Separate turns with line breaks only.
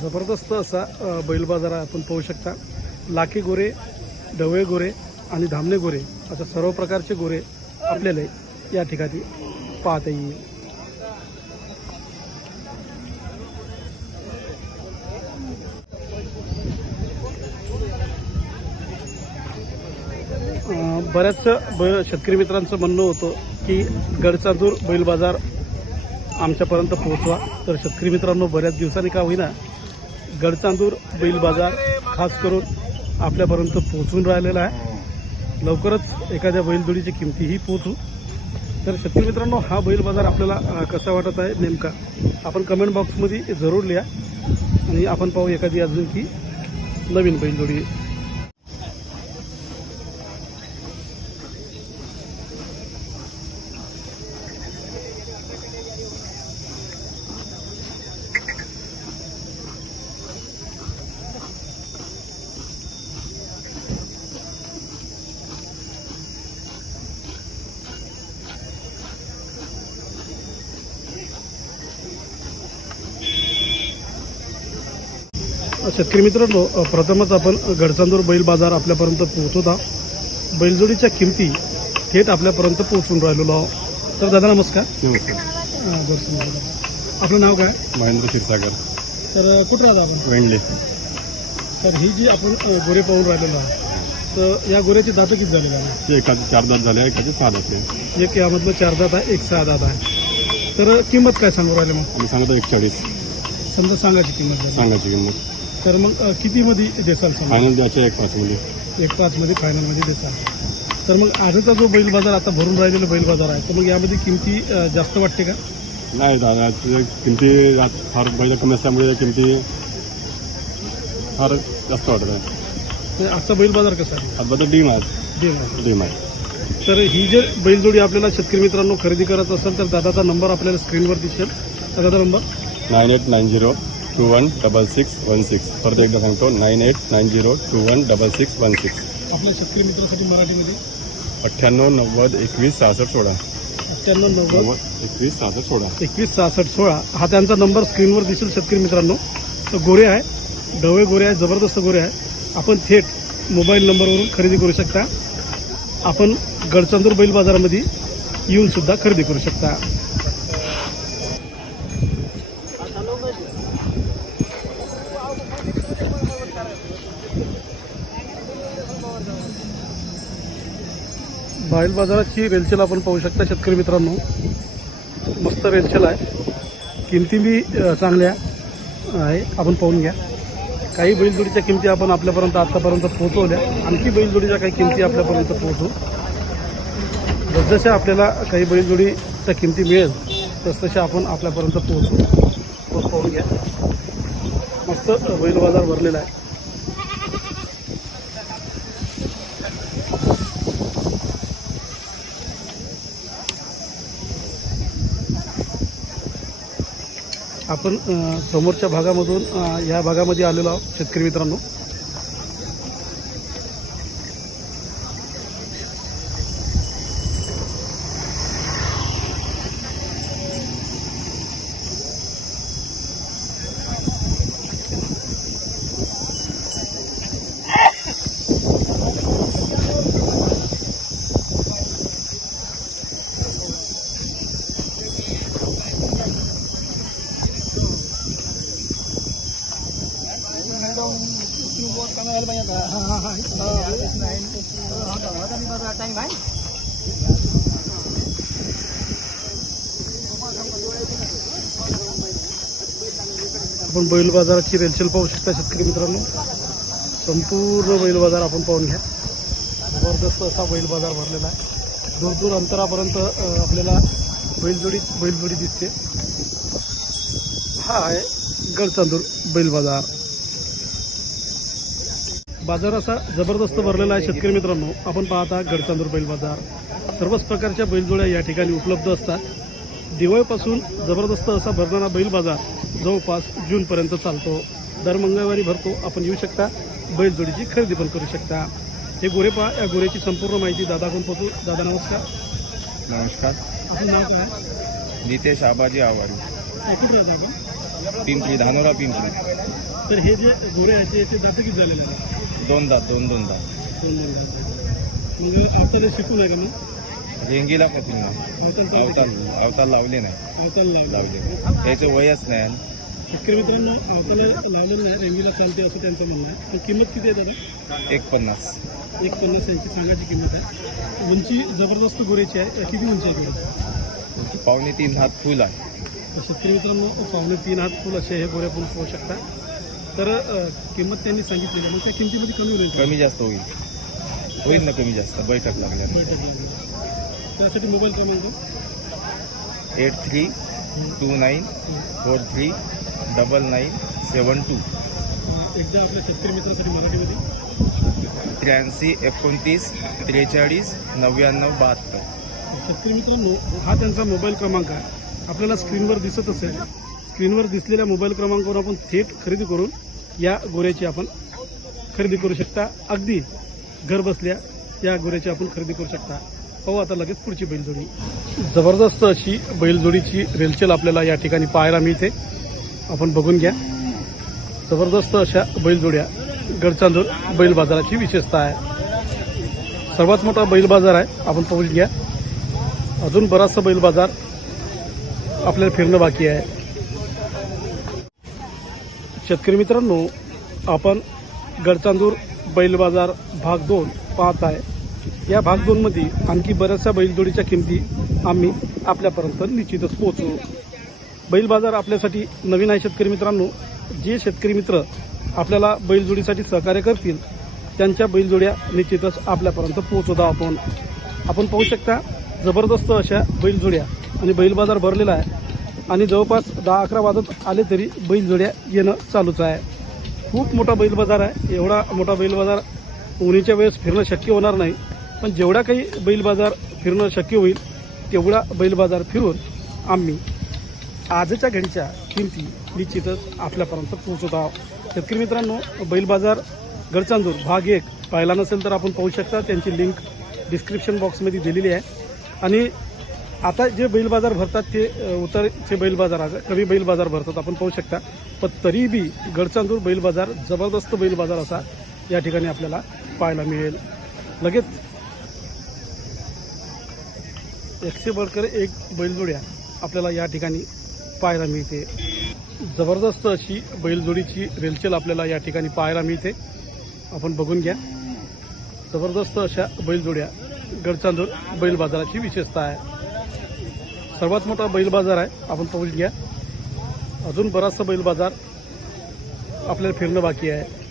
जबरदस्त असा बैल बाजार आपण पाहू शकता. लाखे गोरे ढवळे गोरे आणि धामणे गोरे अशा सर्व प्रकारचे गोरे आपल्याला या ठिकाणी पाहता येईल. बऱ्याच ब- शेतकरी मित्रांचं म्हणणं होतं की गडचांदूर बैल बाजार आमच्यापर्यंत पोहोचवा. तर शेतकरी मित्रांनो बऱ्याच दिवसांनी का होईना गडचांदूर बैल बाजार खास करून आपल्यापर्यंत पोहोचून राहिलेला आहे. लवकरच एखाद्या बैलजोडीची किमतीही पोहोचू. तर शेतकरी मित्रांनो हा बैल बाजार आपल्याला कसा वाटत आहे नेमका? आपण कमेंट बॉक्समध्ये जरूर लिहा. आणि आपण पाहू एखादी अजून की नवीन बैलजोडी शेतकरी मित्रांनो अ, प्रथमच आपण गडचांदूर बैल बाजार आपल्यापर्यंत पोहोचवत. बैलजोडीच्या किमती थेट आपल्यापर्यंत पोहोचून राहिलेलो आहोत. तर दादा नमस्कार.
नमस्कार.
आपलं नाव काय?
महेंद्र क्षीरसागर.
तर कुठं राहता आपण?
वेंडले
तर ही जी आपण गोरे पाहून राहिलेलो आहोत तर या गोऱ्याची दातं किती झालेली आहे
ते एकाचे चार दात झाले एकाचे सहा दात आहे
एक यामधलं चार दात आहे एक सहा दात आहे. तर किंमत काय सांगू राहिले मग?
आम्ही सांगतो एकचाळीस.
समजा सांगायची किंमत झाली.
सांगायची किंमत.
तर मग अ, कितीमध्ये देसाल समजा?
फायनल द्यायचे एक पाच मध्ये.
एक पाचमध्ये फायनलमध्ये देसाल. तर मग आजचा जो बैल बाजार आता भरून राहिलेला बैल बाजार आहे तर मग यामध्ये किमती जास्त वाटते का?
नाही दादा किमती आज फार बैल कमी असल्यामुळे किमती फार जास्त वाटत आहे.
आजचा बैल बाजार कसा आहे?
आज बद्दल डीम आहे.
डीम आहे.
डीम आहे.
तर ही जे बैलजोडी आपल्याला शेतकरी मित्रांनो खरेदी करत असेल तर दादाचा नंबर आपल्याला स्क्रीनवर दिसेल. दादाचा number?
Nine eight nine zero two one double six one six परत एकदा सांगतो nine eight nine zero two one double six one six
आपल्या शेतकरी मित्रासाठी मराठीमध्ये.
अठ्ठ्याण्णव नव्वद एकवीस सहासष्ट सोळा.
अठ्ठ्याण्णव नव्वद.
एकवीस सहासष्ट सोळा.
एकवीस सहासष्ट सोळा. हा त्यांचा नंबर स्क्रीनवर दिसेल शेतकरी मित्रांनो. तर गोरे आहे. ढवळे गोरे आहे जबरदस्त गोरे आहे. आपण थेट मोबाईल नंबरवरून खरेदी करू शकता. आपण गडचंदूर बैल बाजारामध्ये येऊन सुद्धा खरेदी करू शकता. बैल बाजाराची रेलचेल आपण पाहू शकता शेतकरी मित्रांनो. मस्त रेलचेल आहे. किमती बी चांगल्या आहे. आपण पाहून घ्या. काही बैलजोडीच्या किमती आपण आपल्यापर्यंत आतापर्यंत पोहोचवल्या. आणखी बैलजोडीच्या काही किमती आपल्यापर्यंत पोहोचू. जसजशा आपल्याला काही बैलजोडीच्या किमती मिळेल तसतशा आपण आपल्यापर्यंत पोहोचू. तो पाहून घ्या. मस्त बैल बाजार भरलेला आहे. आपण समोरच्या भागामधून या भागामध्ये आलेलो आहोत शेतकरी मित्रांनो. आपण बैल बाजाराची रेलचेल पाहू शकता शेतकरी मित्रांनो. संपूर्ण बैल बाजार आपण पाहून घ्या. जबरदस्त असा बैल बाजार भरलेला आहे. दूर दूर अंतरापर्यंत आपल्याला बैलजोडी बैलजोडी दिसते. हा आहे गडचांदूर बैल बाजार. बाजार असा जबरदस्त भरलेला आहे शेतकरी मित्रांनो. आपण पाहता गडचांदूर बैल बाजार. सर्वच प्रकारच्या बैलजोड्या या ठिकाणी उपलब्ध असतात. दिवाळीपासून जबरदस्त असा भरणारा बैल बाजार जवळपास जूनपर्यंत चालतो. दर मंगळवारी भरतो. आपण येऊ शकता. बैलजोडीची खरेदी पण करू शकता. हे गोरे पहा. या गोऱ्याची संपूर्ण माहिती दादाकडून पोहोचू दादा नमस्कार.
नमस्कार.
आपलं नाव काय?
नितेश आबाजी आवारी पिंपरी धानोरा पिंपरी.
तर हे जे गोरे आहेत ते- ते जातं किती झालेले आहे
दोनदा दोन दोनदा.
दोन दोन जात. मग जे शिकून आहे का मग
रेंगीला का तुम्ही?
अवताल
अवताल अवताल लावले नाही.
अवताल लावले.
लावले. त्याचं वयच नाही
शेतकरी मित्रांनो अवताला लावलेलं नाही रेंगीला चालते असं त्यांचं म्हणणं आहे. तर किंमत किती आहे दादा?
एक पन्नास.
एक पन्नास यांची सांगायची किंमत आहे. उंची जबरदस्त गोरेची आहे. किती उंची आहे गोरे?
पावणे तीन हात फुल आहे.
तर शेतकरी मित्रांनो पावणे तीन हात फुल असे हे गोरे आपण पाहू शकता. तर किंमत त्यांनी सांगितलेली आहे. मग त्या किमतीमध्ये कमी होईल का?
कमी जास्त होईल. होईल ना कमी जास्त. बैठक लागल्यानंतर.
बैठक लागली. त्यासाठी मोबाईल क्रमांक?
Eight three two nine four three double nine seven two.
अ, एकदा आपल्या शेतकरी मित्रासाठी मराठीमध्ये.
त्र्याऐंशी एकोणतीस त्रेचाळीस नव्याण्णव बहात्तर.
शेतकरी मित्रांनो हा त्यांचा मोबाईल क्रमांक आहे. आपल्याला स्क्रीनवर दिसत असेल. स्क्रीनवर दिसलेल्या मोबाईल क्रमांकावर आपण थेट खरेदी करून या गोऱ्याची आपण खरेदी करू शकता. अगदी घर बसल्या या गोऱ्याची आपण खरेदी करू शकता. पाहू आता लगेच पुढची बैलजोडी. जबरदस्त अशी बैलजोडीची रेलचेल आपल्याला या ठिकाणी पाहायला मिळते. आपण बघून घ्या. जबरदस्त अशा बैलजोड्या. गडचांदूर बैल बाजाराची विशेषता आहे. सर्वात मोठा बैल बाजार आहे. आपण पाहून घ्या. अजून बराचसा बैल बाजार आपल्याला फिरणं बाकी आहे. शेतकरी मित्रांनो आपण गडचांदूर बैल बाजार भाग दोन पाहत आहे या भाग दोनमध्ये आणखी बऱ्याचशा बैलजोडीच्या किमती आम्ही आपल्यापर्यंत निश्चितच पोहोचू बैल बाजार आपल्यासाठी नवीन आहे शेतकरी मित्रांनो. जे शेतकरी मित्र आपल्याला बैलजोडीसाठी सहकार्य करतील त्यांच्या बैलजोड्या निश्चितच आपल्यापर्यंत पोहोचवत आपण. आपण पाहू शकता जबरदस्त अशा बैलजोड्या आणि बैल बाजार भरलेला आहे. आणि जवळपास दहा अकरा वाजत आले तरी बैलजोड्या येणं चालूच आहे. खूप मोठा बैल बाजार आहे. एवढा मोठा बैल बाजार उन्हीच्या वेळेस फिरणं शक्य होणार नाही. पण जेवढा काही बैल बाजार फिरणं शक्य होईल तेवढा बैल बाजार फिरून आम्ही आजच्या घडीच्या किमती निश्चितच आपल्यापर्यंत पोहोचत आहोत. शेतकरी मित्रांनो बैल बाजार गडचांदूर भाग एक. पाहिला नसेल तर आपण पाहू शकता त्यांची लिंक डिस्क्रिप्शन बॉक्समध्ये दिलेली आहे. आणि आता जे बैल बाजार भरतात ते अ, उतारचे बैल बाजार आहे कमी बैल बाजार भरतात आपण पाहू शकता. पण तरी बी गडचांदूर बैल बाजार जबरदस्त बैल बाजार असा या ठिकाणी आपल्याला पाहायला मिळेल. लगेच एकशे बडकर एक बैलजोड्या आपल्याला या ठिकाणी पाहायला मिळते. जबरदस्त अशी बैलजोडीची रेलचेल आपल्याला या ठिकाणी पाहायला मिळते. आपण बघून घ्या. जबरदस्त अशा बैलजोड्या गडचांदूर बैल बाजाराची विशेषता आहे. सर्वात मोठा बैल बाजार आहे. आपण पाहून घ्या. अजून बराचसा बैल बाजार आपल्याला फिरणं बाकी आहे.